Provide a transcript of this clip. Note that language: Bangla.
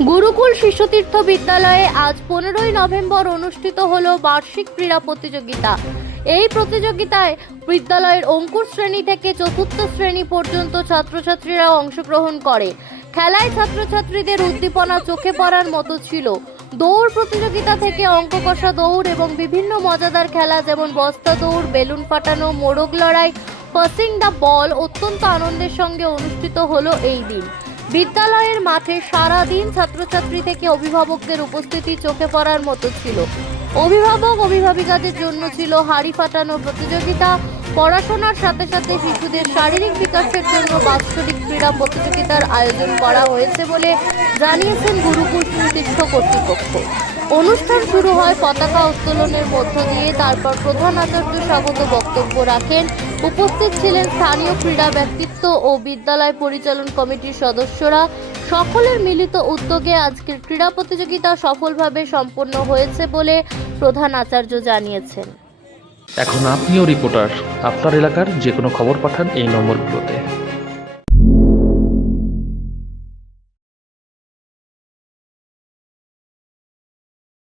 গুরুকুল শিশুতীর্থ বিদ্যালয়ে আজ পনেরোই নভেম্বর অনুষ্ঠিত হলো বার্ষিক ক্রীড়া প্রতিযোগিতা। এই প্রতিযোগিতায় বিদ্যালয়ের অঙ্কুর শ্রেণি থেকে চতুর্থ শ্রেণি পর্যন্ত ছাত্রছাত্রীরা অংশগ্রহণ করে। খেলায় ছাত্রছাত্রীদের উদ্দীপনা চোখে পড়ার মতো ছিল। দৌড় প্রতিযোগিতা থেকে অঙ্ক কষা দৌড় এবং বিভিন্ন মজাদার খেলা যেমন বস্তা দৌড়, বেলুন ফাটানো মোড়ক লড়াই পাসিং দ্য বল অত্যন্ত আনন্দের সঙ্গে অনুষ্ঠিত হলো এই দিন। বিদ্যালয়ের মাঠে সারা দিন ছাত্রছাত্রী থেকে অভিভাবকদের উপস্থিতি চোখে পড়ার মতো ছিল। অভিভাবক, অভিভাবিকাদের জন্য ছিল হাড়ি ফাটানো প্রতিযোগিতা, পড়াশোনার সাথে সাথে শিশুদের শারীরিক বিকাশের জন্য বাৎসরিক ক্রীড়া প্রতিযোগিতার আয়োজন করা হয়েছে বলে জানিয়েছেন গুরুকুল সুতীর্থ কর্তৃপক্ষ। অনুষ্ঠান শুরু হয় পতাকা উত্তোলনের মধ্য দিয়ে, তারপর প্রধান আচার্য স্বাগত বক্তব্য রাখেন উপস্থিত ছিলেন স্থানীয় ক্রীড়া ব্যক্তিত্ব ও বিদ্যালয় পরিচালন কমিটির সদস্যরা। সকলের মিলিত উদ্যোগে আজকের ক্রীড়া প্রতিযোগিতা সফলভাবে সম্পন্ন হয়েছে বলে প্রধান আচার্য জানিয়েছেন। এখন আপনিও রিপোর্টার আপনার এলাকার যে কোনো খবর পাঠান এই নম্বরগুলোতে।